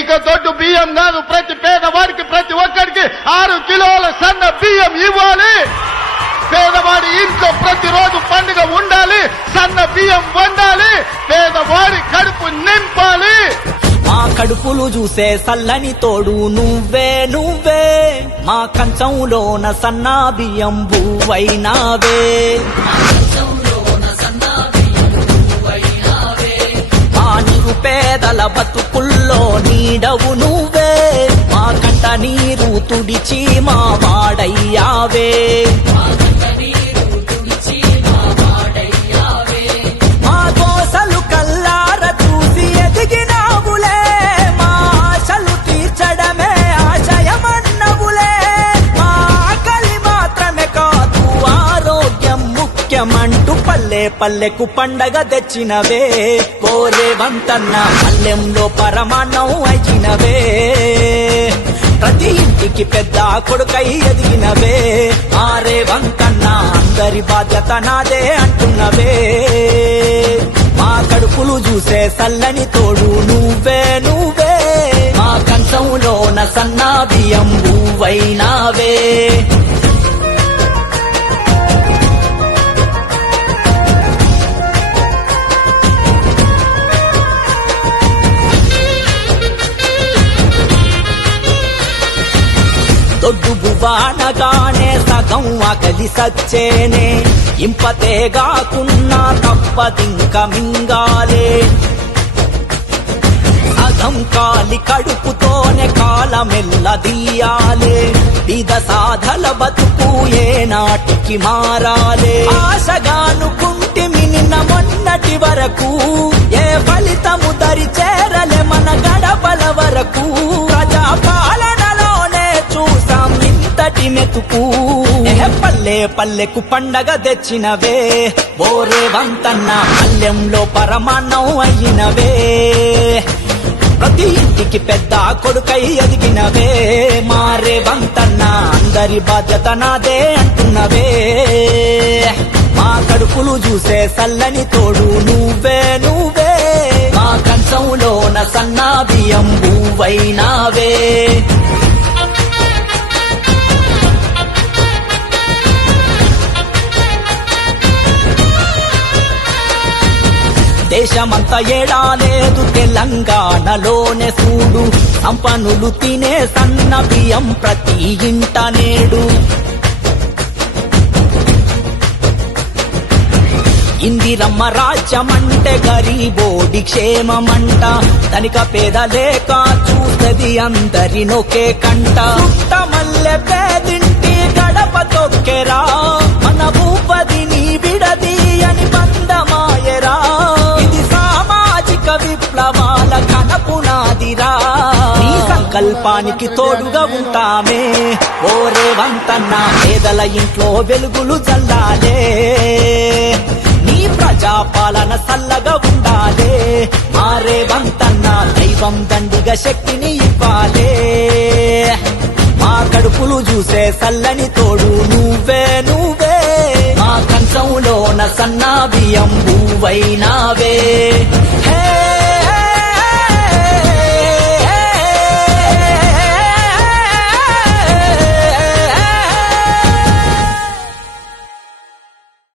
ఇక దొడ్డు బియ్యం కాదు, ప్రతి పేదవాడికి ప్రతి ఒక్కరికి 6 కిలోల సన్న బియ్యం ఇవ్వాలి. పేదవాడి ఇంట్లో ప్రతిరోజు పండుగ ఉండాలి, సన్న బియ్యం వండాలి, పేదవాడి కడుపు నింపాలి. మా కడుపులు చూసే సల్లని తోడు నువ్వే నువ్వే, మా కంచంలోన సన్నా బియ్యం బువ్వైనావే. మా నిరుపేదల బతుకుల్లో నీడవు నువ్వే, మా కంట నీరు తుడిచి మా వాడయ్యావే. మా దోసలు కల్లార చూసి ఎదిగినావులే, మా ఆశలు తీర్చడమే ఆశయమన్నవులే. మా ఆకలి మాత్రమే కాదు ఆరోగ్యం ముఖ్యమంటూ పల్లె పల్లెకు పండగ తెచ్చినవే. కోరే వంతన్న పల్లెంలో పరమాన్నం అయినవే, ప్రతి ఇంటికి పెద్ద కొడుకై ఎదిగినవే. ఆరే వంకన్న అందరి బాధ్యత నాదే అంటున్నవే. మా కడుపులు చూసే సల్లని తోడు నువ్వే నువ్వే, మా కంచంలోన సన్నా బియ్యం బువ్వైనావే. దొడ్డు బువ్వానగానే సగం ఆకలి సచ్చేనే, ఇంపతేగాకున్నా తప్పదింక మింగాలే. సగం కాలి కడుపుతోనే కాలమెల్లదీయాలే, బీద సాధల బతుకు ఏనాటికి మారాలే. ఆశగానుకుంటిమి నిన్న మొన్నటి వరకు, ఏ ఫలితము దరి చేరలే మన గడపల వరకు. ప్రజాపాలనలోనే చూసాం ఇంతటి మెతుకు, పల్లె పల్లెకు పండగ తెచ్చినవే. ఓరే వంతన్న పల్లెంలో పరమాన్నం అయినవే, ప్రతి ఇంటికి పెద్ద కొడుకై ఎదిగినవే. మారే వంతన్న అందరి బాధ్యత నాదే అంటున్నవే. మా కడుపులు చూసే సల్లని తోడు నువ్వే నువ్వే, మా కంచంలోన సన్నా బియ్యం బువ్వైనావే. దేశమంతా ఏడాలేదు తెలంగాణలోనే చూడు, సంపన్నులు తినే సన్న బియ్యం ప్రతి ఇంట నేడు. ఇందిరమ్మ రాజ్యమంటే గరీబోడి క్షేమమంట, ధనిక పేద లేక చూస్తది అందరినొకే కంట. మల్లె పేదింటి గడప తొక్కెరా, మన భూపదిని విడది అని బంధమాయరా. ఇది సామాజిక విప్లవాల కనపునాదిరా, నీ సంకల్పానికి తోడుగా ఉంటామే. ఓరే వంతన్న పేదల ఇంట్లో వెలుగులు చల్లాలే, నీ ప్రజాపాలన సల్లగా ఉండాలే. మారే వంతన్న దైవం దండిగా శక్తిని ఇవ్వాలే. మా కడుపులు చూసే సల్లని తోడు నువ్వే నువ్వే, మా కంచంలోన సన్నా బియ్యం బువ్వైనావే.